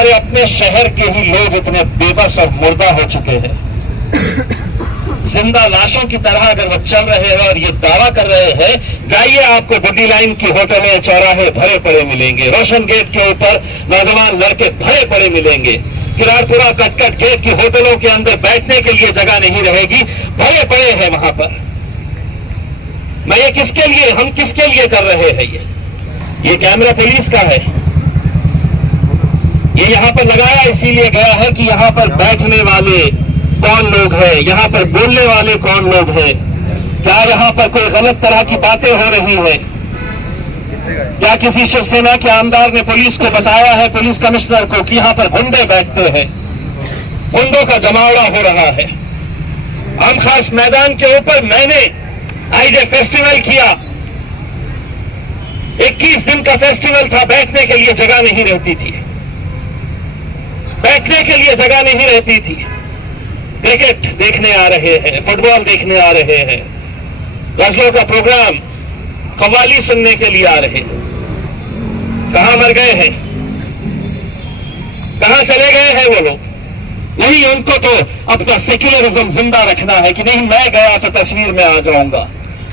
हमारे अपने शहर के ही लोग इतने बेबस और मुर्दा हो चुके हैं, जिंदा लाशों की तरह अगर वो चल रहे हैं और ये दावा कर रहे हैं, जाइए आपको बुड्डी लाइन की होटलें चौराहे भरे पड़े मिलेंगे, रोशन गेट के ऊपर नौजवान लड़के भरे पड़े मिलेंगे, किरारपुरा कटकट गेट की होटलों के अंदर बैठने के लिए जगह नहीं रहेगी, भरे पड़े हैं वहां पर। मैं ये किसके लिए, हम किसके लिए कर रहे हैं? ये कैमरा पुलिस का है, ये यहां पर लगाया इसीलिए गया है कि यहां पर बैठने वाले कौन लोग हैं, यहां पर बोलने वाले कौन लोग हैं, क्या यहां पर कोई गलत तरह की बातें हो रही है, क्या किसी शिवसेना के आमदार ने पुलिस को बताया है, पुलिस कमिश्नर को, कि यहां पर गुंडे बैठते हैं, गुंडों का जमावड़ा हो रहा है। आम खास मैदान के ऊपर मैंने आईजे फेस्टिवल किया, 21 दिन का फेस्टिवल था, बैठने के लिए जगह नहीं रहती थी, बैठने के लिए जगह नहीं रहती थी। क्रिकेट देखने आ रहे हैं, फुटबॉल देखने आ रहे हैं, गजलों का प्रोग्राम, कव्वाली सुनने के लिए आ रहे हैं। कहां मर गए हैं, कहां चले गए हैं वो लोग? नहीं, उनको तो अपना सेक्युलरिज्म जिंदा रखना है कि नहीं, मैं गया तो तस्वीर में आ जाऊंगा,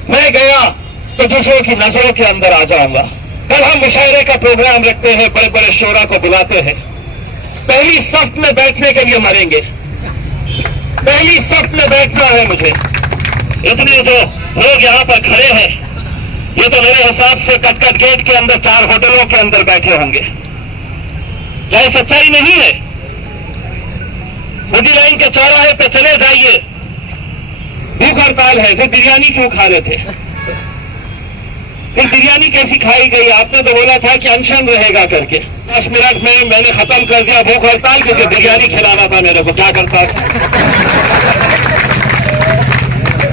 मैं गया तो दूसरों की नजरों के अंदर आ जाऊंगा। कल हम मुशायरे का प्रोग्राम रखते हैं, बड़े बड़े शोरा को बुलाते हैं, पहली सफ में बैठने के लिए मरेंगे, पहली सफ में बैठना है मुझे। इतने जो लोग यहां पर खड़े हैं, ये तो मेरे हिसाब से कटकट गेट के अंदर 4 होटलों के अंदर बैठे होंगे। क्या ये सच्चाई नहीं है? बुड्डी लाइन के चौराहे पे चले जाइए, भूख हड़ताल है, फिर बिरयानी क्यों खा रहे थे? फिर बिरयानी कैसी खाई गई? आपने तो बोला था कि अनशन रहेगा करके, 10 मिनट में मैंने खत्म कर दिया भूख हड़ताल, क्योंकि बिरयानी खिलाना था मेरे को। क्या करता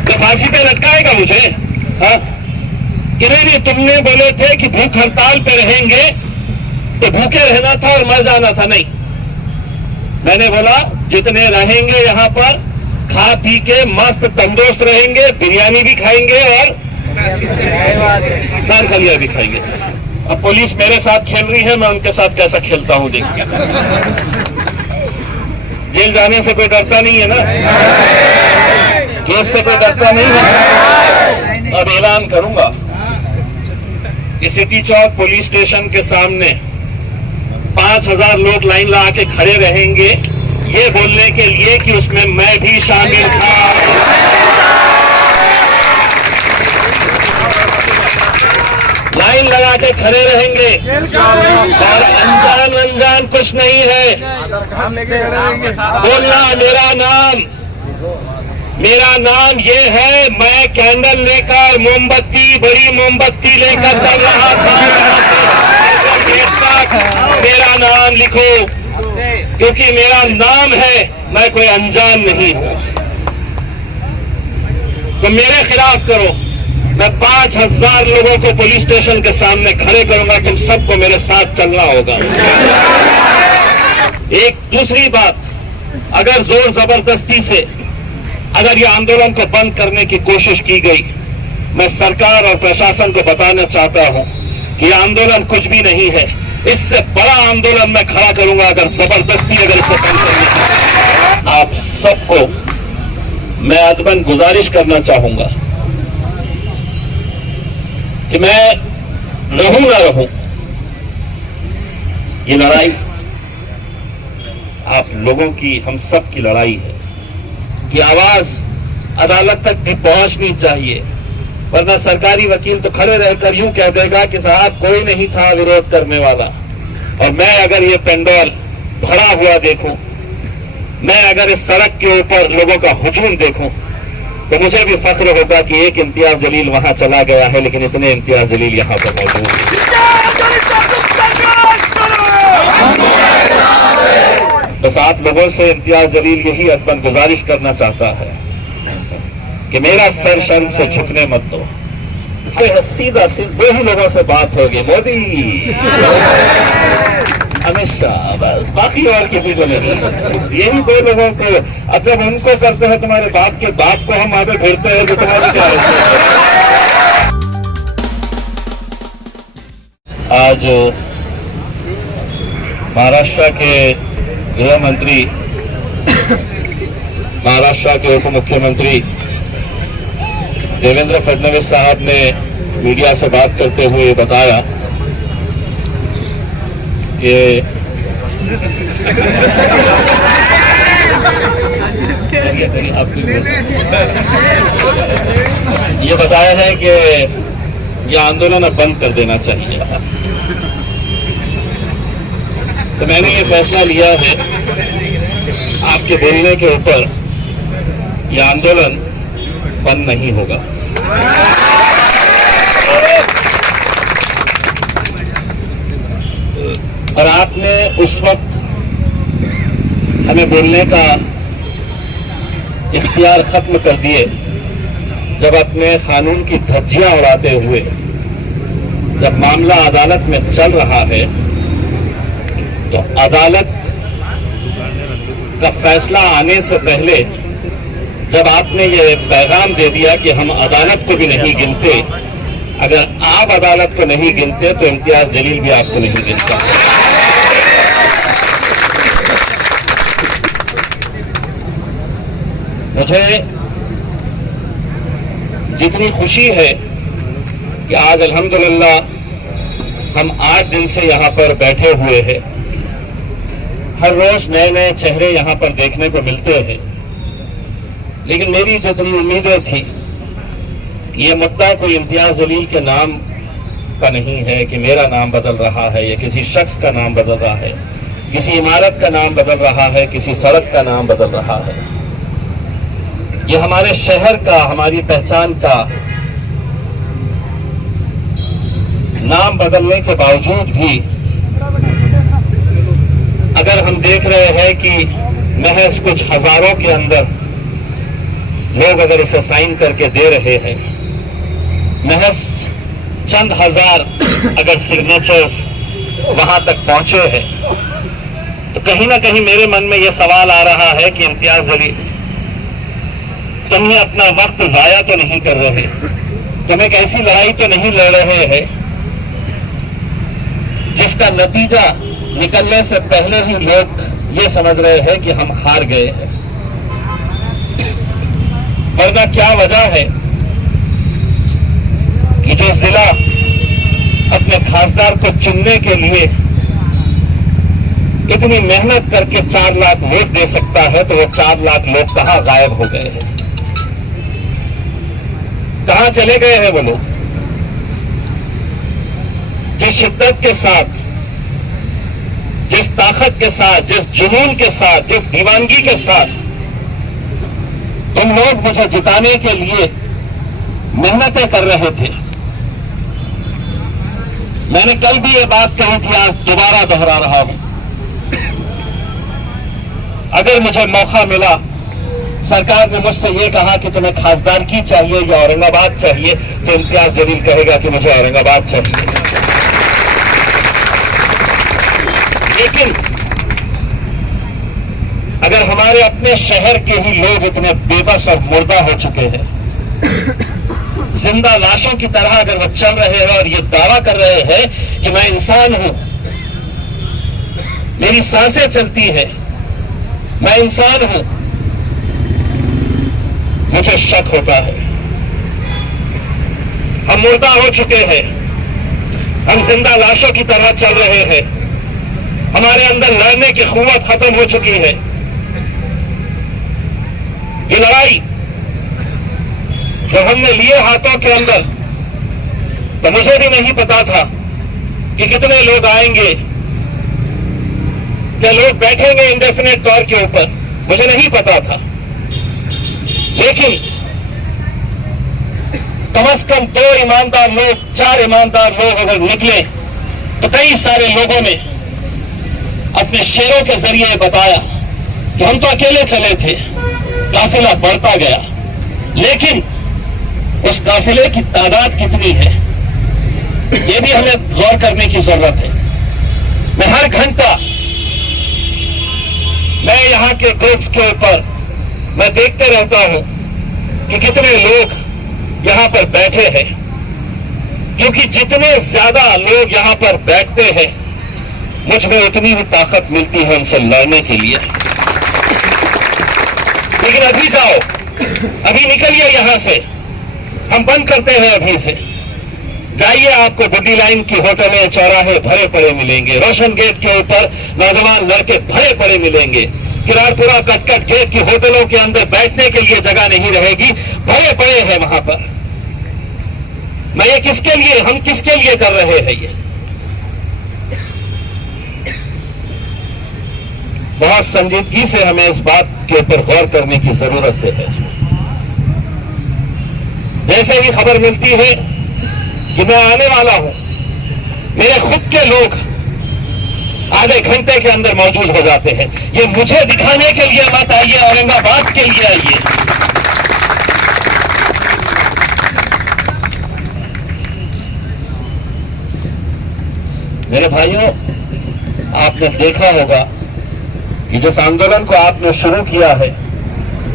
तो फांसी पे लटकाएगा मुझे? हाँ कि नहीं, तुमने बोले थे कि भूख हड़ताल पे रहेंगे तो भूखे रहना था और मर जाना था। नहीं, मैंने बोला जितने रहेंगे यहां पर खा पी के मस्त तंदुरुस्त रहेंगे, बिरयानी भी खाएंगे और नान खलिया भी खाएंगे। अब पुलिस मेरे साथ खेल रही है, मैं उनके साथ कैसा खेलता हूं देखिए। जेल जाने से कोई डरता नहीं है ना, केस से कोई डरता नहीं है। अब ऐलान करूंगा कि सिटी चौक पुलिस स्टेशन के सामने 5000 लोग लाइन लगा के खड़े रहेंगे, ये बोलने के लिए कि उसमें मैं भी शामिल था। लाइन लगा के खड़े रहेंगे और अनजान कुछ नहीं है। बोलना मेरा नाम ये है, मैं कैंडल लेकर मोमबत्ती, बड़ी मोमबत्ती लेकर चल रहा था गेट तक। मेरा नाम लिखो, क्योंकि मेरा नाम है, मैं कोई अनजान नहीं हूं। तो मेरे खिलाफ करो, मैं 5000 लोगों को पुलिस स्टेशन के सामने खड़े करूंगा, तुम सबको मेरे साथ चलना होगा। एक दूसरी बात, अगर जोर जबरदस्ती से अगर ये आंदोलन को बंद करने की कोशिश की गई, मैं सरकार और प्रशासन को बताना चाहता हूं कि यह आंदोलन कुछ भी नहीं है। इससे बड़ा आंदोलन मैं खड़ा करूंगा अगर जबरदस्ती अगर इसे बंद करने। आप सबको मैं अदबन गुजारिश करना चाहूंगा कि मैं रहूं ना रहूं, ये लड़ाई आप लोगों की, हम सब की लड़ाई है कि आवाज अदालत तक भी पहुंचनी चाहिए, वरना सरकारी वकील तो खड़े रहकर यूं कह देगा कि साहब कोई नहीं था विरोध करने वाला। और मैं अगर ये पेंडोल भरा हुआ देखूं, मैं अगर इस सड़क के ऊपर लोगों का हुजूम देखूं, तो मुझे भी फख्र होगा कि एक इम्तियाज जलील वहां चला गया है, लेकिन इतने इम्तियाज जलील यहां पर मौजूद हैं। बस आप लोगों से इम्तियाज जलील यही अदबन गुजारिश करना चाहता है कि मेरा सर शर्म से झुकने मत दो। सीधा दो ही लोगों से बात होगी, मोदी, अमित शाह, बस, बाकी और किसी को नहीं। यही 2 लोगों को, अब जब उनको करते हैं तुम्हारे बाप के बाप को हम आगे फिरते हैं तो तुम्हारी क्या है? आज महाराष्ट्र के गृह मंत्री, महाराष्ट्र के उप मुख्यमंत्री देवेंद्र फडणवीस साहब ने मीडिया से बात करते हुए बताया कि ये बताया है कि यह आंदोलन अब बंद कर देना चाहिए। तो मैंने ये फैसला लिया है आपके बोलने के ऊपर, यह आंदोलन बंद नहीं होगा। और आपने उस वक्त हमें बोलने का इख्तियार खत्म कर दिए जब अपने कानून की धज्जियां उड़ाते हुए, जब मामला अदालत में चल रहा है तो अदालत का फैसला आने से पहले जब आपने ये पैगाम दे दिया कि हम अदालत को भी नहीं गिनते, अगर आप अदालत को नहीं गिनते तो इम्तियाज जलील भी आपको नहीं गिनता। मुझे जितनी खुशी है कि आज अल्हम्दुलिल्लाह हम 8 दिन से यहाँ पर बैठे हुए हैं, हर रोज नए नए चेहरे यहाँ पर देखने को मिलते हैं, लेकिन मेरी जितनी उम्मीदें थी ये मुद्दा कोई इम्तियाज जलील के नाम का नहीं है कि मेरा नाम बदल रहा है या किसी शख्स का नाम बदल रहा है, किसी इमारत का नाम बदल रहा है, किसी सड़क का नाम बदल रहा है। ये हमारे शहर का, हमारी पहचान का नाम बदलने के बावजूद भी अगर हम देख रहे हैं कि महज कुछ हजारों के अंदर लोग अगर इसे साइन करके दे रहे हैं, महज चंद हजार अगर सिग्नेचर्स वहां तक पहुंचे हैं, तो कहीं ना कहीं मेरे मन में यह सवाल आ रहा है कि इम्तियाज जलील, तुम ये अपना वक्त जाया तो नहीं कर रहे, तुम एक ऐसी लड़ाई तो नहीं लड़ रहे हैं जिसका नतीजा निकलने से पहले ही लोग ये समझ रहे हैं कि हम हार गए हैं। वरना क्या वजह है कि जो जिला अपने खासदार को चुनने के लिए इतनी मेहनत करके 4 लाख वोट दे सकता है, तो वो 4 लाख लोग कहां गायब हो गए हैं, कहां चले गए हैं वो लोग? जिस शिद्दत के साथ, जिस ताकत के साथ, जिस जुनून के साथ, जिस दीवानगी के साथ तुम लोग मुझे जिताने के लिए मेहनतें कर रहे थे, मैंने कल भी ये बात कही थी, आज दोबारा दोहरा रहा हूं। अगर मुझे मौका मिला, सरकार ने मुझसे ये कहा कि तुम्हें खासदारकी चाहिए या औरंगाबाद चाहिए, तो इम्तियाज जलील कहेगा कि मुझे औरंगाबाद चाहिए। लेकिन अगर हमारे अपने शहर के ही लोग इतने बेबस और मुर्दा हो चुके हैं, जिंदा लाशों की तरह अगर वो चल रहे हैं और ये दावा कर रहे हैं कि मैं इंसान हूं, मेरी सांसें चलती है, मैं इंसान हूं, मुझे शक होता है। हम मुर्दा हो चुके हैं, हम जिंदा लाशों की तरह चल रहे हैं, हमारे अंदर लड़ने की क़ुव्वत खत्म हो चुकी है। ये लड़ाई जो हमने लिए हाथों के अंदर, तो मुझे भी नहीं पता था कि कितने लोग आएंगे, क्या लोग बैठेंगे इंडेफिनिट तौर के ऊपर, मुझे नहीं पता था। लेकिन कम से कम 2 ईमानदार लोग, 4 ईमानदार लोग अगर निकले, तो कई सारे लोगों ने अपने शेरों के जरिए बताया कि हम तो अकेले चले थे, काफिला बढ़ता गया, लेकिन उस काफिले की तादाद कितनी है ये भी हमें गौर करने की जरूरत है। मैं हर घंटा मैं यहाँ के ग्रुप्स के ऊपर मैं देखते रहता हूं कि कितने लोग यहाँ पर बैठे हैं, क्योंकि जितने ज्यादा लोग यहाँ पर बैठते हैं मुझ में उतनी ही ताकत मिलती है उनसे लड़ने के लिए। लेकिन अभी जाओ, अभी निकलिए यहां से, हम बंद करते हैं अभी से। जाइए, आपको बुड्डी लाइन की होटलें चौराहे भरे पड़े मिलेंगे, रोशन गेट के ऊपर नौजवान लड़के भरे पड़े मिलेंगे, किरारपुरा कटकट गेट की होटलों के अंदर बैठने के लिए जगह नहीं रहेगी, भरे पड़े हैं वहां पर। मैं ये किसके लिए, हम किसके लिए कर रहे हैं ये? बहुत संजीदगी से हमें इस बात के ऊपर गौर करने की जरूरत है। जैसे ही खबर मिलती है कि मैं आने वाला हूं, मेरे खुद के लोग आधे घंटे के अंदर मौजूद हो जाते हैं। ये मुझे दिखाने के लिए मत आइए, औरंगाबाद के लिए आइए। मेरे भाइयों, आपने देखा होगा कि जिस आंदोलन को आपने शुरू किया है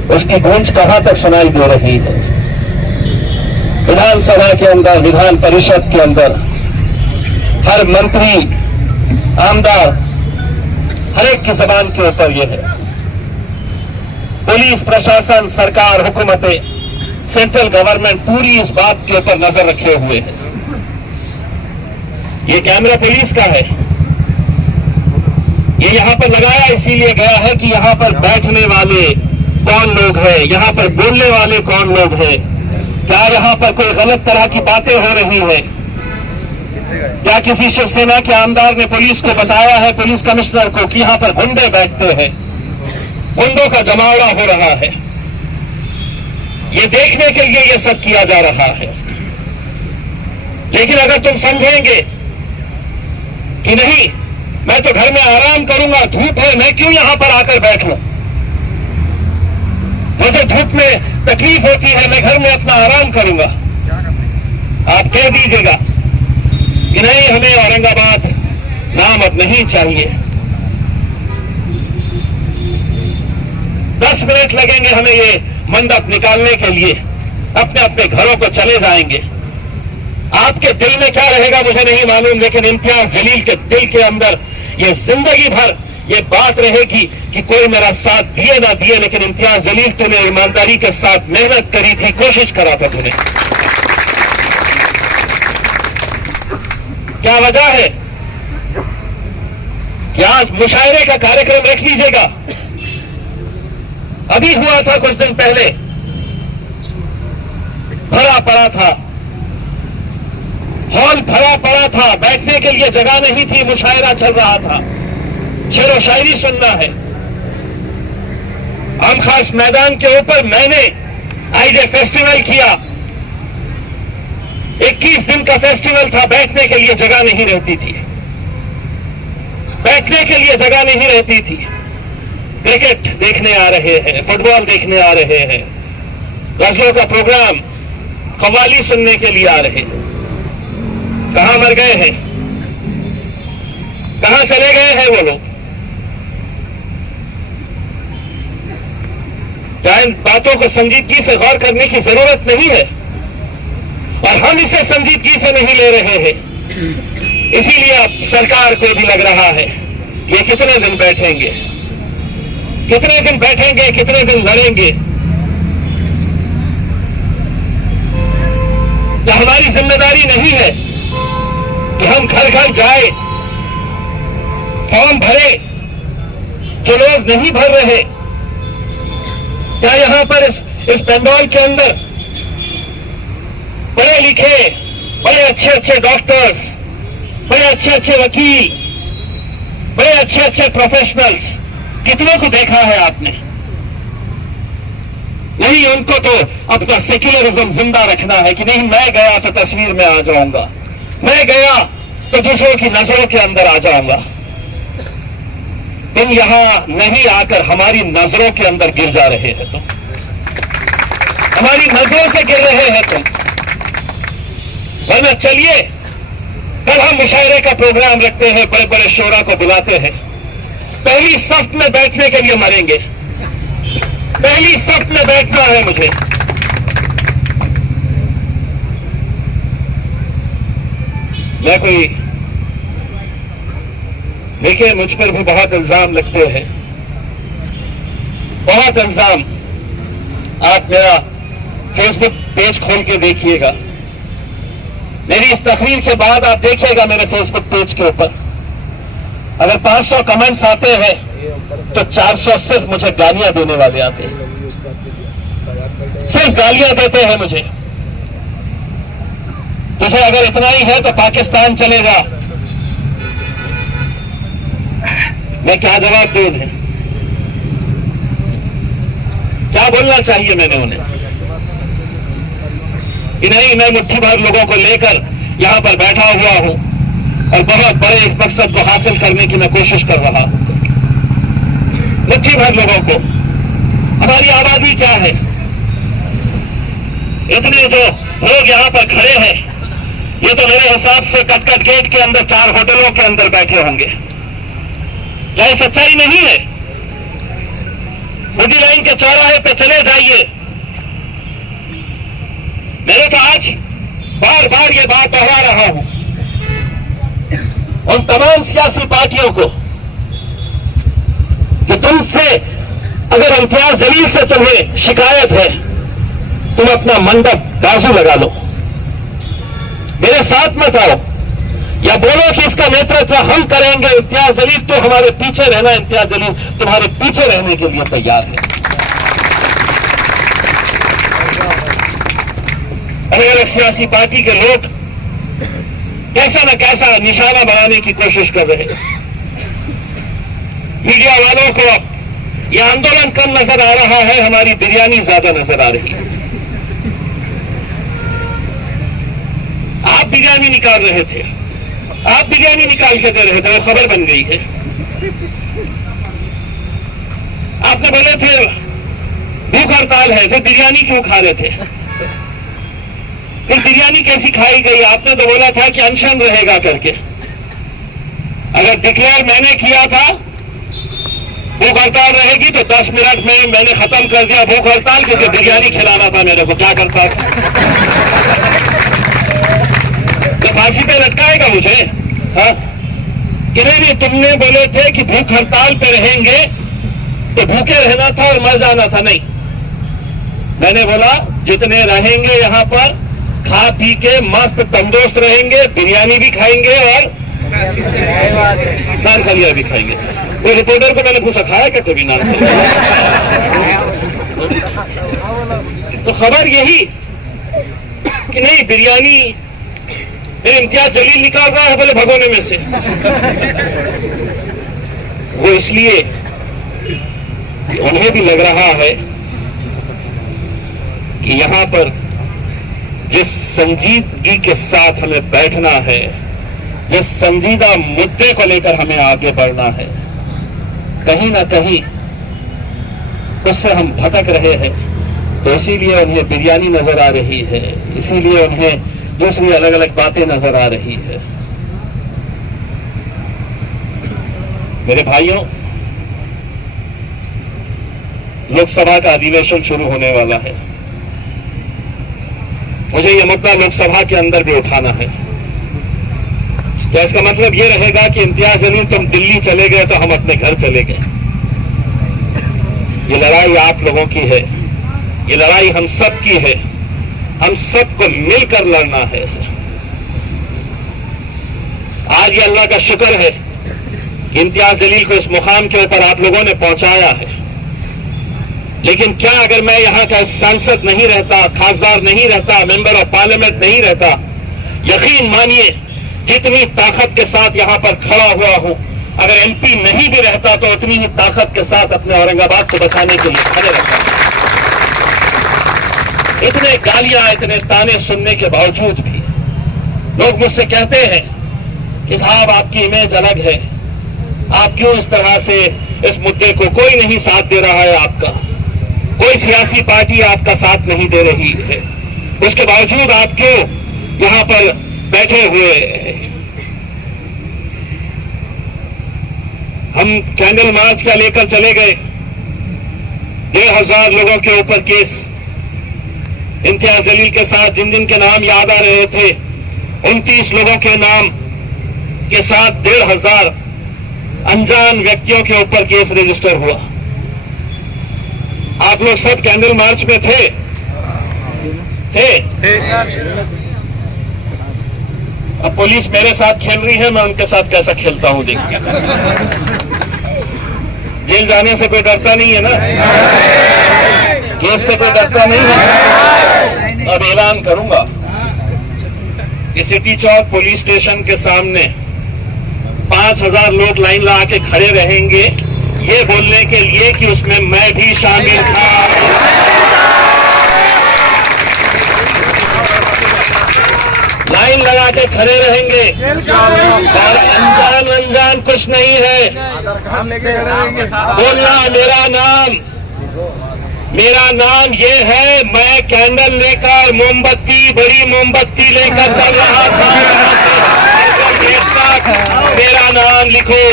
उसकी गूंज कहां तक सुनाई दे रही है। विधानसभा के अंदर, विधान परिषद के अंदर हर मंत्री, आमदार, हर एक की जबान के ऊपर यह है। पुलिस प्रशासन, सरकार, हुकूमतें, सेंट्रल गवर्नमेंट पूरी इस बात के ऊपर नजर रखे हुए है। ये कैमरा पुलिस का है, ये यहां पर लगाया इसीलिए गया है कि यहां पर बैठने वाले कौन लोग हैं, यहां पर बोलने वाले कौन लोग हैं, क्या यहां पर कोई गलत तरह की बातें हो रही है, क्या किसी शिवसेना के आमदार ने पुलिस को बताया है, पुलिस कमिश्नर को, कि यहां पर गुंडे बैठते हैं, गुंडों का जमावड़ा हो रहा है। ये देखने के लिए ये सब किया जा रहा है। लेकिन अगर तुम समझेंगे कि नहीं, मैं तो घर में आराम करूंगा, धूप है, मैं क्यों यहां पर आकर बैठ लूं, मुझे धूप में तकलीफ होती है, मैं घर में अपना आराम करूंगा, आप कह दीजिएगा कि नहीं, हमें औरंगाबाद नाम अब नहीं चाहिए। 10 मिनट लगेंगे हमें ये मंडप निकालने के लिए, अपने अपने घरों को चले जाएंगे। आपके दिल में क्या रहेगा मुझे नहीं मालूम, लेकिन इम्तियाज जलील के दिल के अंदर ये जिंदगी भर ये बात रहेगी कि कोई मेरा साथ दिए ना दिए, लेकिन इम्तियाज जलील, तूने ईमानदारी के साथ मेहनत करी थी, कोशिश करा था तूने। क्या वजह है कि आज मुशायरे का कार्यक्रम रख लीजिएगा। अभी हुआ था कुछ दिन पहले, भरा पड़ा था, हॉल भरा पड़ा था, बैठने के लिए जगह नहीं थी, मुशायरा चल रहा था, शेर व शायरी सुनना है। आम खास मैदान के ऊपर मैंने आईजे फेस्टिवल किया, 21 दिन का फेस्टिवल था, बैठने के लिए जगह नहीं रहती थी, बैठने के लिए जगह नहीं रहती थी। क्रिकेट देखने आ रहे हैं, फुटबॉल देखने आ रहे हैं, गजलों का प्रोग्राम, कव्वाली सुनने के लिए आ रहे हैं। कहां मर गए हैं, कहां चले गए हैं वो लोग? क्या इन बातों को संजीदगी से गौर करने की जरूरत नहीं है? और हम इसे संजीदगी से नहीं ले रहे हैं, इसीलिए अब सरकार को भी लग रहा है ये कितने दिन बैठेंगे, कितने दिन बैठेंगे, कितने दिन लड़ेंगे। तो हमारी जिम्मेदारी नहीं है कि हम घर घर जाए, फॉर्म भरे, जो लोग नहीं भर रहे, क्या यहां पर इस पेंडोल के अंदर पढ़े लिखे, बड़े अच्छे अच्छे डॉक्टर्स, बड़े अच्छे अच्छे वकील, बड़े अच्छे अच्छे प्रोफेशनल्स, कितनों को देखा है आपने? नहीं, उनको तो अपना सेक्युलरिज्म जिंदा रखना है कि नहीं, मैं गया तो तस्वीर में आ जाऊंगा, मैं गया तो दूसरों की नजरों के अंदर आ जाऊंगा। तुम यहां नहीं आकर हमारी नजरों के अंदर गिर जा रहे हैं, तुम हमारी नजरों से गिर रहे हैं तुम। वरना चलिए, कल हम मुशायरे का प्रोग्राम रखते हैं, बड़े बड़े शोरा को बुलाते हैं, पहली सफ में बैठने के लिए मरेंगे, पहली सफ में बैठना है मुझे। मैं कोई देखिए, मुझ पर भी बहुत इल्जाम लगते हैं, बहुत इल्जाम। आप मेरा फेसबुक पेज खोल के देखिएगा, मेरी इस तकरीर के बाद आप देखिएगा मेरे फेसबुक पेज के ऊपर अगर 500 कमेंट्स आते हैं तो 400 सिर्फ मुझे गालियां देने वाले आते हैं, सिर्फ गालियां देते हैं मुझे। तुझे अगर इतना ही है तो पाकिस्तान चले जा। मैं क्या जवाब दूं उन्हें? क्या बोलना चाहिए मैंने उन्हें कि नहीं, मैं मुट्ठी भर लोगों को लेकर यहां पर बैठा हुआ हूं और बहुत बड़े एक मकसद को हासिल करने की मैं कोशिश कर रहा हूं। मुट्ठी भर लोगों को, हमारी आबादी क्या है? इतने जो लोग यहां पर खड़े हैं, ये तो मेरे हिसाब से कटकट गेट के अंदर 4 होटलों के अंदर बैठे होंगे। क्या ये सच्चाई नहीं है? बूटी लाइन के चौराहे पे चले जाइए। मैंने तो आज बार बार ये बात दोहरा रहा हूं उन तमाम सियासी पार्टियों को कि तुमसे अगर इम्तियाज जलील से तुम्हें शिकायत है, तुम अपना मंडप बाजू लगा लो, मेरे साथ मत आओ, या बोलो कि इसका नेतृत्व हम करेंगे, इम्तियाज जलील तो हमारे पीछे रहना, इम्तियाज जलील तुम्हारे पीछे रहने के लिए तैयार है। अलग अलग सियासी पार्टी के लोग कैसा न कैसा निशाना बनाने की कोशिश कर रहे हैं। मीडिया वालों को अब यह आंदोलन कम नजर आ रहा है, हमारी बिरयानी ज्यादा नजर आ रही है। आप बिरयानी निकाल रहे थे, आप बिरयानी निकाल के दे रहे थे, वो खबर बन गई है। आपने बोले थे भूख हड़ताल है, फिर बिरयानी क्यों खा रहे थे? फिर बिरयानी कैसी खाई गई? आपने तो बोला था कि अनशन रहेगा करके। अगर डिक्लेयर मैंने किया था भूख हड़ताल रहेगी तो 10 मिनट में मैंने खत्म कर दिया भूख हड़ताल, क्योंकि बिरयानी खिलाना था मेरे को। क्या करता तो फांसी पे लटकाएगा मुझे? हाँ कि नहीं, तुमने बोले थे कि भूख हड़ताल पे रहेंगे तो भूखे रहना था और मर जाना था। नहीं, मैंने बोला जितने रहेंगे यहां पर खा पी के मस्त तंदुरुस्त रहेंगे, बिरयानी भी खाएंगे और नान खलिया भी खाएंगे। तो रिपोर्टर को मैंने पूछा खाया क्या कभी नान खलिया? तो खबर यही कि नहीं, बिरयानी फिर इम्तियाज जलील निकाल रहा है बोले भगोने में से। वो इसलिए उन्हें भी लग रहा है कि यहां पर जिस संजीदगी के साथ हमें बैठना है, जिस संजीदा मुद्दे को लेकर हमें आगे बढ़ना है, कहीं ना कहीं उससे हम भटक रहे हैं। तो इसीलिए उन्हें बिरयानी नजर आ रही है, इसीलिए उन्हें दूसरी अलग अलग बातें नजर आ रही है। मेरे भाइयों, लोकसभा का अधिवेशन शुरू होने वाला है। मुझे यह मुद्दा लोकसभा के अंदर भी उठाना है। क्या इसका मतलब यह रहेगा कि इम्तियाज जलील तुम दिल्ली चले गए तो हम अपने घर चले गए? ये लड़ाई आप लोगों की है, ये लड़ाई हम सब की है, हम सबको मिलकर लड़ना है सर। आज ये अल्लाह का शुक्र है कि इम्तियाज जलील को इस मुकाम के ऊपर आप लोगों ने पहुंचाया है। लेकिन क्या अगर मैं यहां का सांसद नहीं रहता, खासदार नहीं रहता, मेंबर ऑफ पार्लियामेंट नहीं रहता, यकीन मानिए जितनी ताकत के साथ यहां पर खड़ा हुआ हूं, अगर एमपी नहीं भी रहता तो उतनी ही ताकत के साथ अपने औरंगाबाद को बचाने के लिए खड़े रहता। इतने गालियां, इतने ताने सुनने के बावजूद भी लोग मुझसे कहते हैं कि साहब आपकी इमेज अलग है, आप क्यों इस तरह से इस मुद्दे को, कोई नहीं साथ दे रहा है आपका, कोई सियासी पार्टी आपका साथ नहीं दे रही है, उसके बावजूद आप क्यों यहां पर बैठे हुए हैं? हम कैंडल मार्च का लेकर चले गए, 1,500 लोगों के ऊपर केस, इम्तियाज जलील के साथ जिन जिन के नाम याद आ रहे थे 29 लोगों के नाम के साथ 1,500 अनजान व्यक्तियों के ऊपर केस रजिस्टर हुआ। आप लोग सब कैंडल मार्च में थे? अब पुलिस मेरे साथ खेल रही है, मैं उनके साथ कैसा खेलता हूं देखिए। जेल जाने से कोई डरता नहीं है ना, केस से कोई डरता नहीं है। अब ऐलान करूंगा कि सिटी चौक पुलिस स्टेशन के सामने 5000 लोग लाइन लगा के खड़े रहेंगे, ये बोलने के लिए कि उसमें मैं भी शामिल था। लाइन लगा के खड़े रहेंगे और अनजान कुछ नहीं है। बोलना मेरा नाम ये है। मैं कैंडल लेकर मोमबत्ती, बड़ी मोमबत्ती लेकर चल रहा था। मेरा नाम लिखो,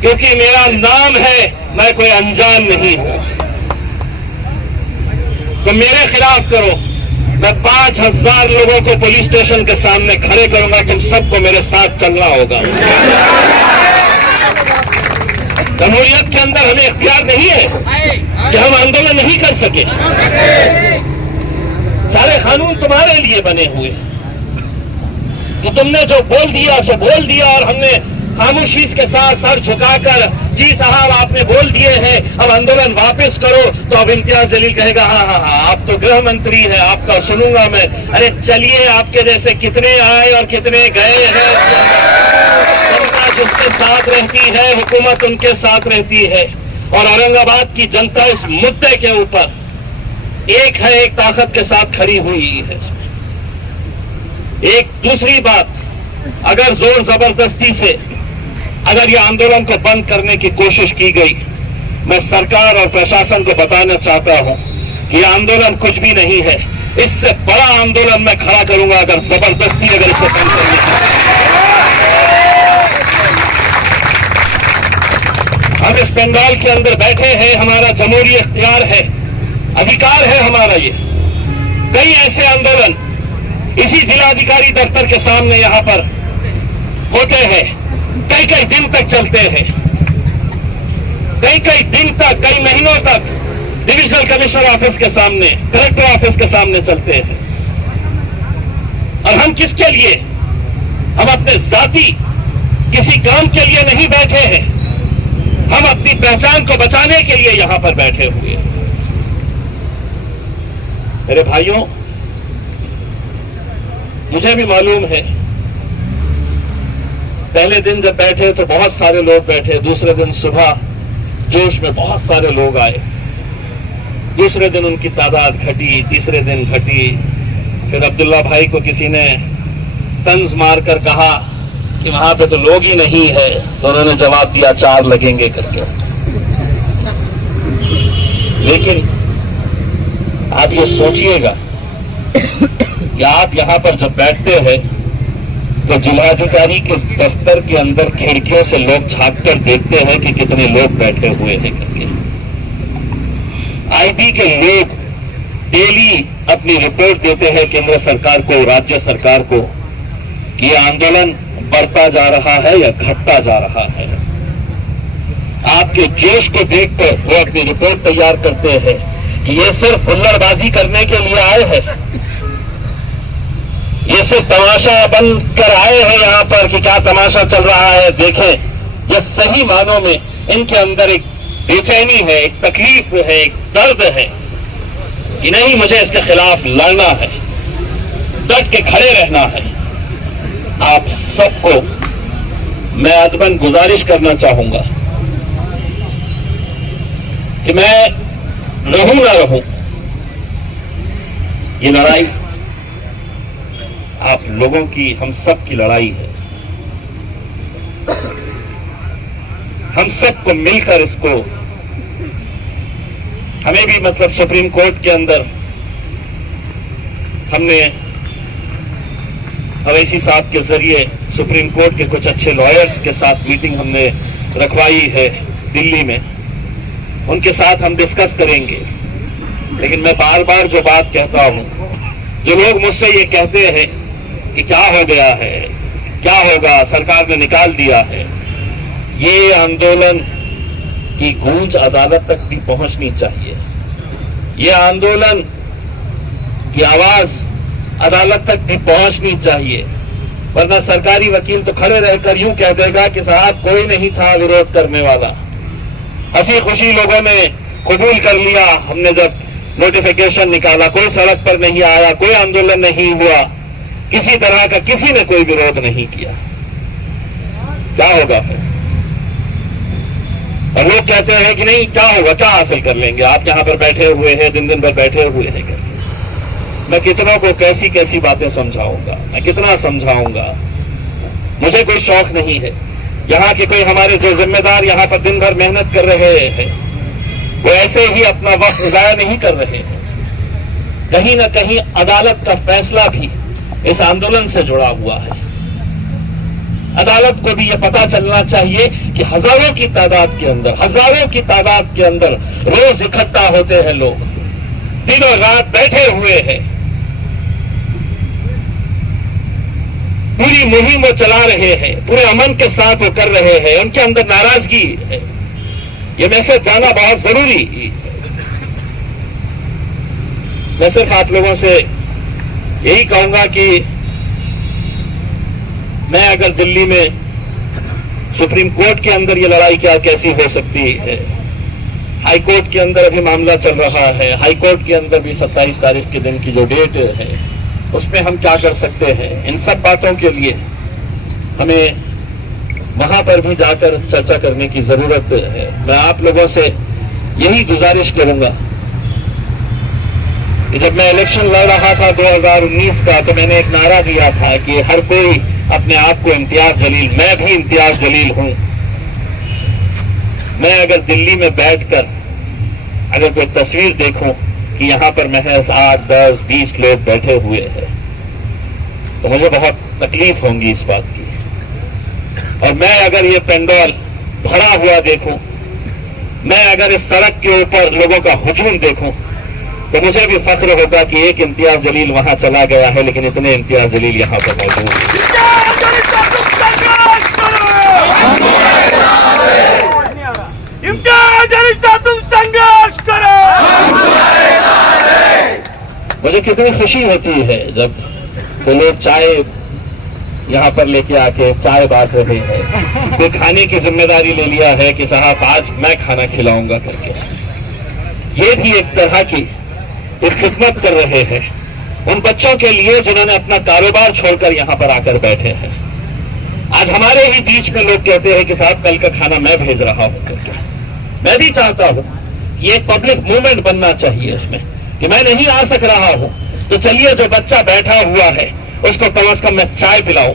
क्योंकि मेरा नाम है, मैं कोई अनजान नहीं हूं। तो मेरे खिलाफ करो, मैं 5000 लोगों को पुलिस स्टेशन के सामने खड़े करूंगा। तुम सबको मेरे साथ चलना होगा। जमहूरियत के अंदर हमें इख्तियार नहीं है कि हम आंदोलन नहीं कर सके। सारे कानून तुम्हारे लिए बने हुए, तो तुमने जो बोल दिया सो बोल दिया, और हमने खामोशी के साथ सर झुकाकर, जी साहब आपने बोल दिए हैं, अब आंदोलन वापस करो। तो अब इम्तियाज जलील कहेगा हाँ हाँ हाँ, आप तो गृह मंत्री है, आपका सुनूंगा मैं। अरे चलिए, आपके जैसे कितने आए और कितने गए हैं। जनता जिसके साथ रहती है, हुकूमत उनके साथ रहती है। और औरंगाबाद की जनता इस मुद्दे के ऊपर एक है, एक ताकत के साथ खड़ी हुई है। एक दूसरी बात, अगर जोर जबरदस्ती से अगर यह आंदोलन को बंद करने की कोशिश की गई, मैं सरकार और प्रशासन को बताना चाहता हूं कि आंदोलन कुछ भी नहीं है। इससे बड़ा आंदोलन मैं खड़ा करूंगा अगर जबरदस्ती अगर इसे बंद करने की। हम इस बंगाल के अंदर बैठे हैं, हमारा जमहूरी इख्तियार है, अधिकार है हमारा। ये कई ऐसे आंदोलन इसी जिलाधिकारी दफ्तर के सामने यहां पर होते हैं, कई कई दिन तक चलते हैं, कई दिन तक, कई महीनों तक डिविजनल कमिश्नर ऑफिस के सामने, कलेक्टर ऑफिस के सामने चलते हैं। और हम किसके लिए? हम अपने जाति किसी काम के लिए नहीं बैठे हैं, हम अपनी पहचान को बचाने के लिए यहां पर बैठे हुए हैं। मेरे भाइयों, मुझे भी मालूम है, पहले दिन जब बैठे तो बहुत सारे लोग बैठे, दूसरे दिन सुबह जोश में बहुत सारे लोग आए, दूसरे दिन उनकी तादाद घटी, तीसरे दिन घटी। फिर अब्दुल्ला भाई को किसी ने तंज मारकर कहा कि वहां पे तो लोग ही नहीं है, तो उन्होंने जवाब दिया 4 लगेंगे करके। लेकिन आप ये सोचिएगा कि आप यहां पर जब बैठते हैं तो जिलाधिकारी के दफ्तर के अंदर खिड़कियों से लोग झांक कर देखते हैं कि कितने लोग बैठे हुए हैं करके। आईबी के लोग डेली अपनी रिपोर्ट देते हैं केंद्र सरकार को, राज्य सरकार को, कि आंदोलन बढ़ता जा रहा है या घटता जा रहा है। आपके जोश को देखकर वो अपनी रिपोर्ट तैयार करते हैं कि ये सिर्फ हुल्लड़बाजी करने के लिए आए हैं, ये सिर्फ तमाशा बनकर आए हैं यहाँ पर कि क्या तमाशा चल रहा है देखें। ये सही मानों में इनके अंदर एक बेचैनी है, एक तकलीफ है, एक दर्द है कि नहीं, मुझे इसके खिलाफ लड़ना है, डट के खड़े रहना है। आप सबको मैं अदबन गुजारिश करना चाहूंगा कि मैं रहूं ना रहूं, ये लड़ाई आप लोगों की, हम सब की लड़ाई है। हम सबको मिलकर इसको, हमें भी मतलब सुप्रीम कोर्ट के अंदर हमने अवैसी साहब के जरिए सुप्रीम कोर्ट के कुछ अच्छे लॉयर्स के साथ मीटिंग हमने रखवाई है दिल्ली में, उनके साथ हम डिस्कस करेंगे। लेकिन मैं बार बार जो बात कहता हूं, जो लोग मुझसे ये कहते हैं कि क्या हो गया है, क्या होगा, सरकार ने निकाल दिया है, ये आंदोलन की गूंज अदालत तक भी पहुंचनी चाहिए। ये आंदोलन की आवाज अदालत तक भी पहुंचनी चाहिए, वरना सरकारी वकील तो खड़े रहकर यूं कह देगा कि साहब कोई नहीं था विरोध करने वाला, हंसी खुशी लोगों ने कबूल कर लिया, हमने जब नोटिफिकेशन निकाला कोई सड़क पर नहीं आया, कोई आंदोलन नहीं हुआ, किसी तरह का किसी ने कोई विरोध नहीं किया। क्या होगा फिर? और लोग कहते हैं कि नहीं क्या होगा, क्या हासिल कर लेंगे, आप यहां पर बैठे हुए हैं, दिन दिन भर बैठे हुए हैं करके। मैं कितनों को कैसी कैसी बातें समझाऊंगा, मैं कितना समझाऊंगा, मुझे कोई शौक नहीं है। यहाँ के कोई हमारे जो जिम्मेदार यहाँ पर दिन भर मेहनत कर रहे हैं वो ऐसे ही अपना वक्त जाया नहीं कर रहे हैं। कहीं ना कहीं अदालत का फैसला भी इस आंदोलन से जुड़ा हुआ है। अदालत को भी यह पता चलना चाहिए कि हजारों की तादाद के अंदर रोज इकट्ठा होते हैं लोग, दिनों रात बैठे हुए हैं, पूरी मुहिम वो चला रहे हैं, पूरे अमन के साथ वो कर रहे हैं, उनके अंदर नाराजगी है। ये मैसेज जाना बहुत जरूरी है। मैं सिर्फ आप लोगों से यही कहूंगा कि मैं अगर दिल्ली में सुप्रीम कोर्ट के अंदर ये लड़ाई क्या कैसी हो सकती है, हाई कोर्ट के अंदर अभी मामला चल रहा है, हाई कोर्ट के अंदर भी 27 तारीख के दिन की जो डेट है उसमें हम क्या कर सकते हैं, इन सब बातों के लिए हमें वहां पर भी जाकर चर्चा करने की जरूरत है। मैं आप लोगों से यही गुजारिश करूंगा कि जब मैं इलेक्शन लड़ रहा था 2019 का, तो मैंने एक नारा दिया था कि हर कोई अपने आप को इम्तियाज जलील, मैं भी इम्तियाज जलील हूं। मैं अगर दिल्ली में बैठकर अगर कोई तस्वीर देखूं कि यहां पर महज 8, 10, 20 लोग बैठे हुए हैं तो मुझे बहुत तकलीफ होगी इस बात की। और मैं अगर ये पेंडोल भरा हुआ देखूं, मैं अगर इस सड़क के ऊपर लोगों का हुजूम देखूं तो मुझे भी फख्र होगा कि एक इम्तियाज जलील वहां चला गया है, लेकिन इतने इम्तियाज जलील यहां पर मौजूद हैं। तुम संघर्ष करो। मुझे कितनी खुशी होती है जब वो लोग चाय यहाँ पर लेके आके चाय बांट रहे हैं, कोई खाने की जिम्मेदारी ले लिया है कि साहब आज मैं खाना खिलाऊंगा करके। ये भी एक तरह की एक खिदमत कर रहे हैं उन बच्चों के लिए जिन्होंने अपना कारोबार छोड़कर यहाँ पर आकर बैठे हैं। आज हमारे ही बीच में लोग कहते हैं कि साहब कल का खाना मैं भेज रहा हूं करके। मैं भी चाहता हूं कि एक पब्लिक मूवमेंट बनना चाहिए इसमें कि मैं नहीं आ सक रहा हूं तो चलिए जो बच्चा बैठा हुआ है उसको कम से कम मैं चाय पिलाऊं,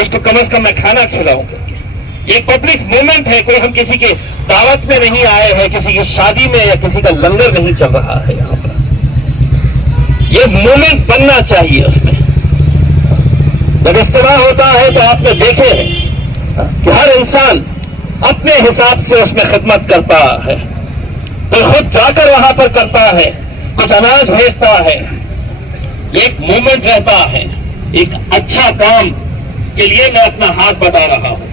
उसको कम से कम मैं खाना खिलाऊं करके। एक पब्लिक मूवमेंट है, कोई हम किसी के दावत में नहीं आए हैं, किसी की शादी में या किसी का लंगर नहीं चल रहा है यहाँ पर। ये मूवमेंट बनना चाहिए उसमें। जब इस्तेमाल होता है तो आपने देखे हैं कि हर इंसान अपने हिसाब से उसमें खिदमत करता है, तो खुद जाकर वहां पर करता है, कुछ अनाज भेजता है, एक मूवमेंट रहता है। एक अच्छा काम के लिए मैं अपना हाथ बढ़ा रहा हूं,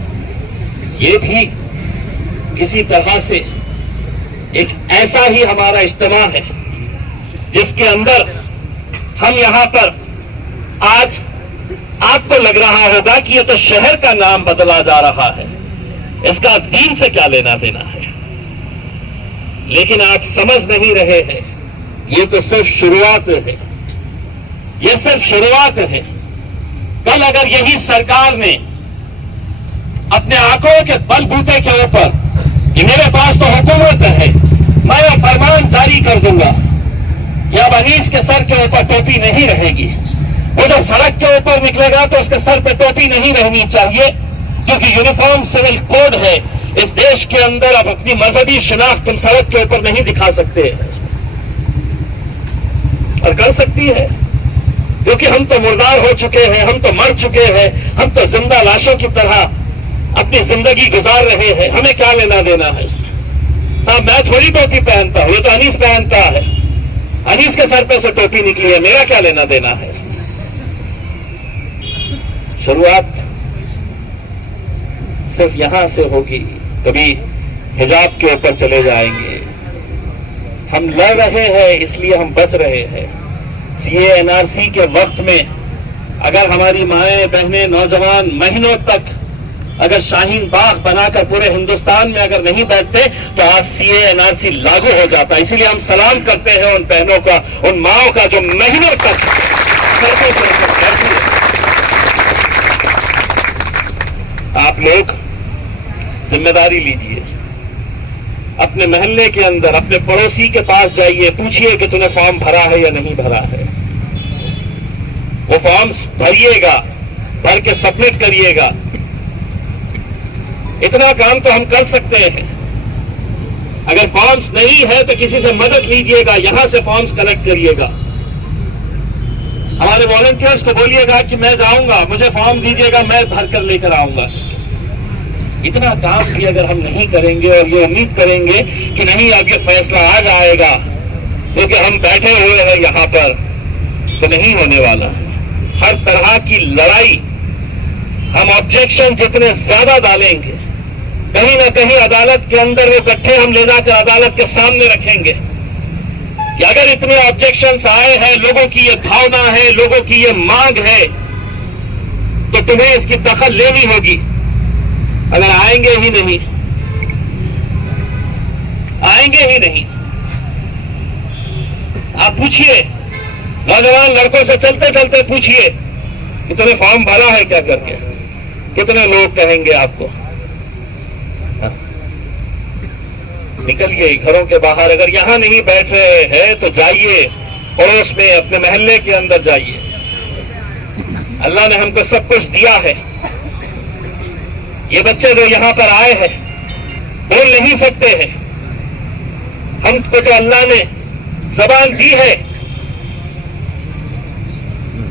ये भी किसी तरह से एक ऐसा ही हमारा इज्तिमा है जिसके अंदर हम यहां पर आज आपको लग रहा होगा कि ये तो शहर का नाम बदला जा रहा है, इसका दीन से क्या लेना देना है, लेकिन आप समझ नहीं रहे हैं ये तो सिर्फ शुरुआत है, ये सिर्फ शुरुआत है। कल अगर यही सरकार ने अपने आंकड़ों के बलबूते के ऊपर कि मेरे पास तो हुकूमत है, मैं ये फरमान जारी कर दूंगा कि अब अनीस के सर के ऊपर टोपी नहीं रहेगी, वो जब सड़क के ऊपर निकलेगा तो उसके सर पे टोपी नहीं रहनी चाहिए, क्योंकि यूनिफॉर्म सिविल कोड है इस देश के अंदर। अब अपनी मजहबी शिनाख्त तुम सड़क के ऊपर नहीं दिखा सकते और कर सकती है, क्योंकि हम तो मुर्दार हो चुके हैं, हम तो मर चुके हैं, हम तो जिंदा लाशों की तरह अपनी जिंदगी गुजार रहे हैं, हमें क्या लेना देना है इसमें। साहब मैं थोड़ी टोपी पहनता हूं, ये तो अनीस पहनता है, अनीस के सर पे से टोपी निकली है, मेरा क्या लेना देना है इसमें। शुरुआत सिर्फ यहां से होगी, कभी हिजाब के ऊपर चले जाएंगे। हम लड़ रहे हैं इसलिए हम बच रहे हैं। सीए एनआरसी के वक्त में अगर हमारी माएं बहनें नौजवान महीनों तक अगर शाहीन बाग बनाकर पूरे हिंदुस्तान में अगर नहीं बैठते तो आज सीए एनआरसी लागू हो जाता। इसीलिए हम सलाम करते हैं उन बहनों का, उन माओं का जो महीनों तक सड़कों पर बैठी है। आप लोग जिम्मेदारी लीजिए, अपने मोहल्ले के अंदर अपने पड़ोसी के पास जाइए, पूछिए कि तूने फॉर्म भरा है या नहीं भरा है। वो फॉर्म्स भरिएगा, भर के सबमिट करिएगा। इतना काम तो हम कर सकते हैं। अगर फॉर्म्स नहीं है तो किसी से मदद लीजिएगा, यहां से फॉर्म्स कलेक्ट करिएगा। हमारे वॉलंटियर्स को बोलिएगा कि मैं जाऊंगा, मुझे फॉर्म दीजिएगा, मैं भर कर लेकर आऊंगा। इतना काम भी अगर हम नहीं करेंगे और ये उम्मीद करेंगे कि नहीं अब ये फैसला आ जाएगा क्योंकि हम बैठे हुए हैं यहां पर, तो नहीं होने वाला। हर तरह की लड़ाई हम ऑब्जेक्शन जितने ज्यादा डालेंगे, कहीं ना कहीं अदालत के अंदर वो गट्ठे हम ले जाकर अदालत के सामने रखेंगे कि अगर इतने ऑब्जेक्शंस आए हैं, लोगों की ये भावना है, लोगों की ये मांग है, तो तुम्हें इसकी दखल लेनी होगी। अगर आएंगे ही नहीं, आएंगे ही नहीं। आप पूछिए नौजवान लड़कों से, चलते चलते पूछिए कि तूने फॉर्म भरा है क्या करके, कितने लोग कहेंगे आपको। निकलिए घरों के बाहर, अगर यहां नहीं बैठ रहे हैं तो जाइए पड़ोस में, अपने मोहल्ले के अंदर जाइए। अल्लाह ने हमको सब कुछ दिया है। ये बच्चे जो यहां पर आए हैं बोल नहीं सकते हैं, हमको तो अल्लाह ने जबान दी है,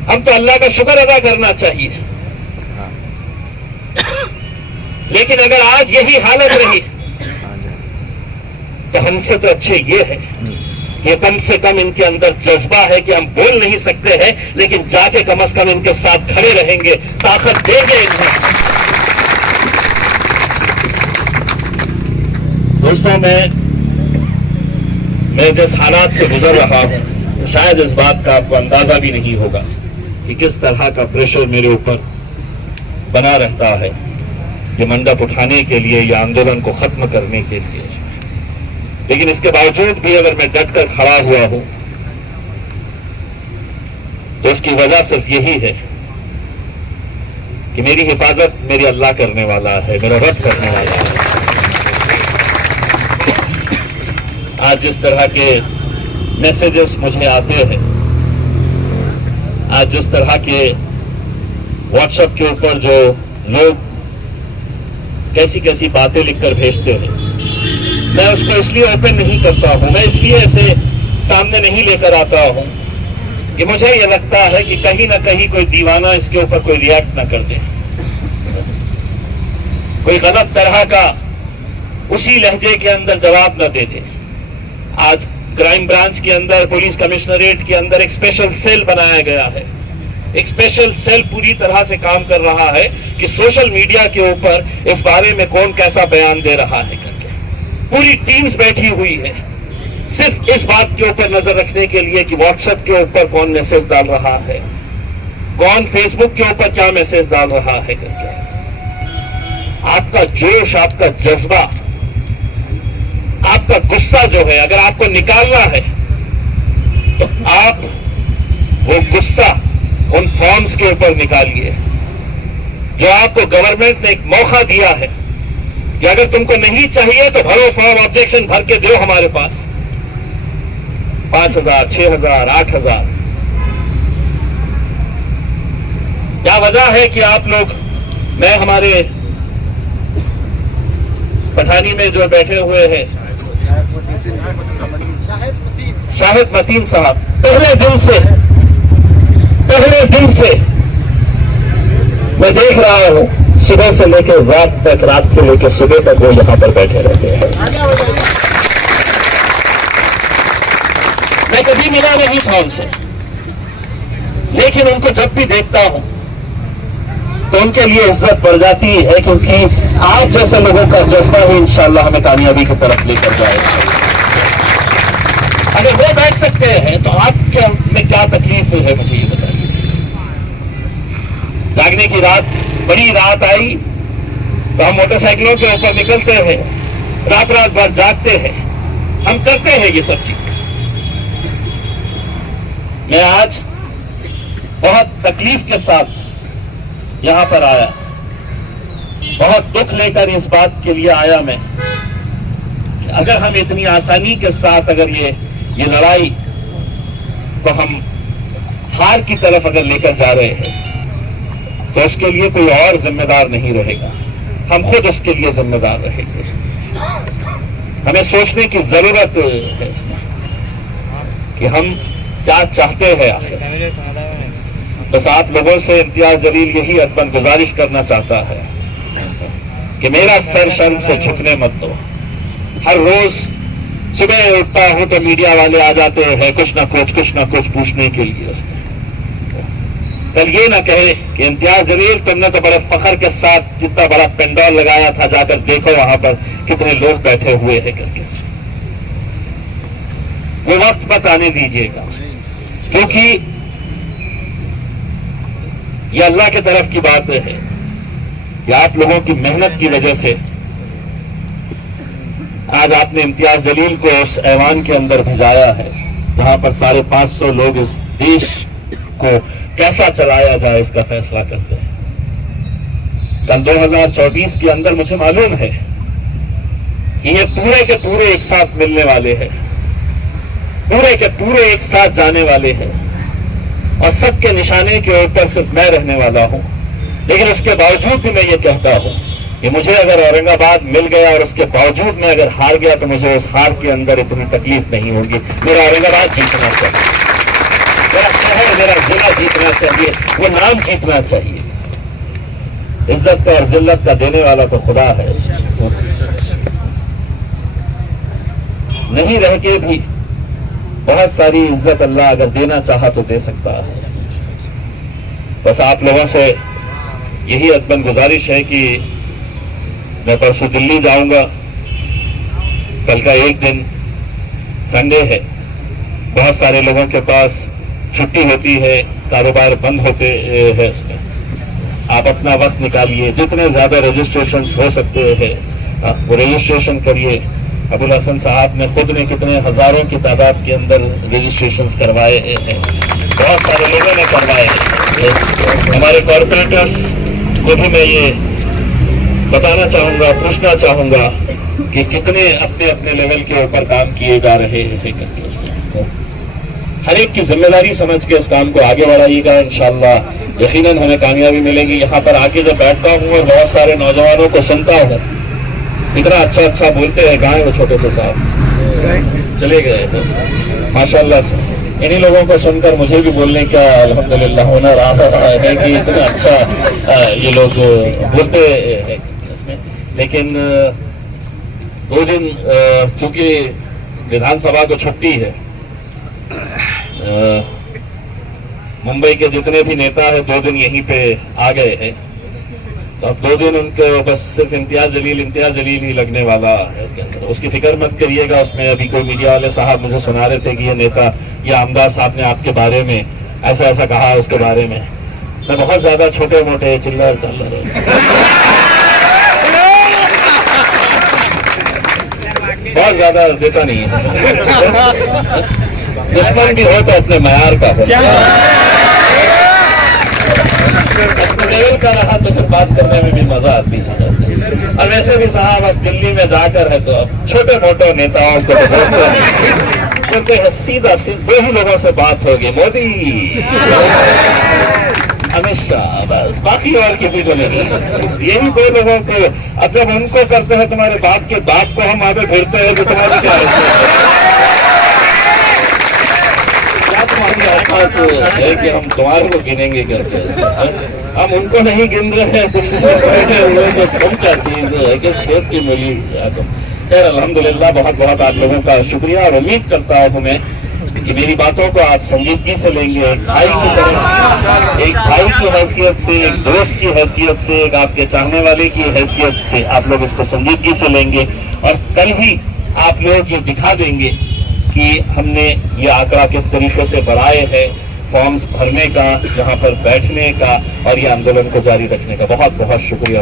हम तो अल्लाह का शुक्र अदा करना चाहिए। लेकिन अगर आज यही हालत रही तो हमसे तो अच्छे ये है कि कम से कम इनके अंदर जज्बा है कि हम बोल नहीं सकते हैं, लेकिन जाके कम से कम इनके साथ खड़े रहेंगे, ताकत देंगे इन्हें। दोस्तों, मैं जिस हालात से गुजर रहा हूं, तो शायद इस बात का आपको अंदाजा भी नहीं होगा कि किस तरह का प्रेशर मेरे ऊपर बना रहता है ये मंडप उठाने के लिए, ये आंदोलन को खत्म करने के लिए। लेकिन इसके बावजूद भी अगर मैं डट कर खड़ा हुआ हूं तो उसकी वजह सिर्फ यही है कि मेरी हिफाजत मेरी अल्लाह करने वाला है, मेरा रब करने वाला है। आज जिस तरह के मैसेजेस मुझे आते हैं, आज जिस तरह के व्हाट्सएप के ऊपर जो लोग कैसी कैसी बातें लिखकर भेजते हैं, मैं उसको इसलिए ओपन नहीं करता हूं, मैं इसलिए ऐसे सामने नहीं लेकर आता हूं कि मुझे यह लगता है कि कहीं ना कहीं कोई दीवाना इसके ऊपर कोई रिएक्ट ना कर दे, कोई गलत तरह का उसी लहजे के अंदर जवाब न दे दे। आज क्राइम ब्रांच के अंदर, पुलिस कमिश्नरेट के अंदर एक स्पेशल सेल बनाया गया है। एक स्पेशल सेल पूरी तरह से काम कर रहा है कि सोशल मीडिया के ऊपर इस बारे में कौन कैसा बयान दे रहा है करके। पूरी टीम्स बैठी हुई है सिर्फ इस बात के ऊपर नजर रखने के लिए कि व्हाट्सएप के ऊपर कौन मैसेज डाल रहा है, कौन फेसबुक के ऊपर क्या मैसेज डाल रहा है करके। आपका जोश, आपका जज्बा, आपका गुस्सा जो है, अगर आपको निकालना है तो आप वो गुस्सा उन फॉर्म्स के ऊपर निकालिए जो आपको गवर्नमेंट ने एक मौका दिया है कि अगर तुमको नहीं चाहिए तो भरो फॉर्म, ऑब्जेक्शन भर के दो हमारे पास। 5,000, 6,000, 8,000। क्या वजह है कि आप लोग, मैं हमारे पठानी में जो बैठे हुए हैं शाहिद मतीन साहब, पहले दिन से मैं देख रहा हूं, सुबह से लेकर रात तक, रात से लेकर सुबह तक वो यहां पर बैठे रहते हैं। मैं कभी मिला नहीं था उनसे, लेकिन उनको जब भी देखता हूं तो उनके लिए इज्जत बढ़ जाती है, क्योंकि आप जैसे लोगों का जज्बा ही इंशाअल्लाह हमें कामयाबी की तरफ लेकर जाएगा। अगर वो बैठ सकते हैं तो आपके में क्या तकलीफ है, मुझे ये बताइए। जागने की रात, बड़ी रात आई तो हम मोटरसाइकिलों के ऊपर निकलते हैं, रात रात भर जागते हैं, हम करते हैं ये सब चीजें। मैं आज बहुत तकलीफ के साथ यहां पर आया, बहुत दुख लेकर इस बात के लिए आया मैं कि अगर हम इतनी आसानी के साथ अगर ये लड़ाई को हम हार की तरफ अगर लेकर जा रहे हैं तो उसके लिए कोई और जिम्मेदार नहीं रहेगा, हम खुद उसके लिए जिम्मेदार रहेंगे। हमें सोचने की जरूरत है कि हम क्या चाहते हैं आखिर। बस आप लोगों से इम्तियाज जलील यही अदबन गुजारिश करना चाहता है कि मेरा सर शर्म से झुकने मत दो। हर रोज सुबह उठता हूं तो मीडिया वाले आ जाते हैं कुछ ना कुछ पूछने के लिए। कल ये ना कहे कि इम्तियाज जलील तुमने तो बड़े फखर के साथ कितना बड़ा पेंडॉल लगाया था, जाकर देखो वहां पर कितने लोग बैठे हुए हैं करके। वो वक्त मत आने दीजिएगा, क्योंकि ये अल्लाह की तरफ की बात है कि आप लोगों की मेहनत की वजह से आज आपने इम्तियाज जलील को उस ऐवान के अंदर भिजाया है जहां पर 550 लोग इस देश को कैसा चलाया जाए इसका फैसला करते हैं। कल 2024 के अंदर मुझे मालूम है कि ये पूरे के पूरे एक साथ मिलने वाले हैं, पूरे के पूरे एक साथ जाने वाले हैं और सबके निशाने के ऊपर सिर्फ मैं रहने वाला हूं। लेकिन उसके बावजूद भी मैं ये कहता हूं कि मुझे अगर औरंगाबाद मिल गया और उसके बावजूद मैं अगर हार गया तो मुझे उस हार के अंदर इतनी तकलीफ नहीं होगी। मेरा औरंगाबाद जीतना चाहिए, मेरा शहर, मेरा जिला जीतना चाहिए, वो नाम जीतना चाहिए। इज्जत का और जिल्लत का देने वाला तो खुदा है। नहीं रह के भी बहुत सारी इज्जत अल्लाह अगर देना चाहा तो दे सकता है। बस आप लोगों से यही अदबन गुजारिश है कि मैं परसों दिल्ली जाऊंगा। कल का एक दिन संडे है, बहुत सारे लोगों के पास छुट्टी होती है, कारोबार बंद होते हैं। उसमें आप अपना वक्त निकालिए, जितने ज्यादा रजिस्ट्रेशन हो सकते हैं वो रजिस्ट्रेशन करिए। अबुल हसन साहब ने खुद ने कितने हजारों की तादाद के अंदर रजिस्ट्रेशन करवाए हैं, बहुत सारे लोगों ने करवाए हैं। हमारे कॉर्पोरेटर्स को भी मैं ये बताना चाहूंगा, पूछना चाहूंगा कि कितने अपने अपने लेवल के ऊपर काम किए जा रहे हैं। हर एक की जिम्मेदारी समझ के इस काम को आगे बढ़ाइएगा, इंशाअल्लाह यकीनन हमें कामयाबी मिलेगी। यहाँ पर आके जब बैठता हूँ और बहुत सारे नौजवानों को सुनता हूँ, इतना अच्छा बोलते हैं। कहाँ है वो छोटे से साहब, चले गए माशाअल्लाह से। इन्हीं लोगों को सुनकर मुझे भी बोलने का अल्हम्दुलिल्लाह होना रहा है कि इतना अच्छा ये लोग बोलते हैं इसमें। लेकिन 2 दिन चूंकि विधानसभा को छुट्टी है, मुंबई के जितने भी नेता है 2 दिन यहीं पे आ गए हैं, तो अब 2 दिन उनके बस सिर्फ इम्तियाज जलील ही लगने वाला है इसके अंदर। उसकी फिक्र मत करिएगा। उसमें अभी कोई मीडिया वाले साहब मुझे सुना रहे थे कि ये नेता या आमदार साहब ने आपके बारे में ऐसा कहा है, उसके बारे में मैं बहुत ज्यादा छोटे मोटे चिल्लर चल रहे बहुत ज्यादा देता नहीं है। दुश्मन भी हो तो अपने मयार का हो, अपने लेवल का रहा तो फिर बात करने में भी मजा आती है। और वैसे भी साहब बस दिल्ली में जाकर है तो अब छोटे मोटे नेताओं को तो बोलते हैं, क्योंकि सीधा 2 ही लोगों से बात होगी, मोदी अमित शाह, बस बाकी और किसी को नहीं। यही 2 लोगों को, अब जब उनको करते हैं तुम्हारे बाप के बाप को हम आगे फिरते हैं तो तुम्हारी क्या है कि हम तुम्हारे को गिनेंगे करके, हम उनको नहीं गिन रहे हैं। तुम क्या चीज है किस खेत की मिली। खैर अल्हम्दुलिल्लाह बहुत बहुत आप लोगों का शुक्रिया और उम्मीद करता हूँ मैं कि मेरी बातों को आप संजीदगी से लेंगे, एक भाई की तरह, एक भाई की हैसियत से, एक दोस्त की हैसियत से, एक आपके चाहने वाले की हैसियत से आप लोग इसको संजीदगी से लेंगे और कल ही आप लोग ये दिखा देंगे कि हमने ये आंकड़ा किस तरीके से बढ़ाए है, फॉर्म्स भरने का, यहाँ पर बैठने का और ये आंदोलन को जारी रखने का। बहुत बहुत शुक्रिया।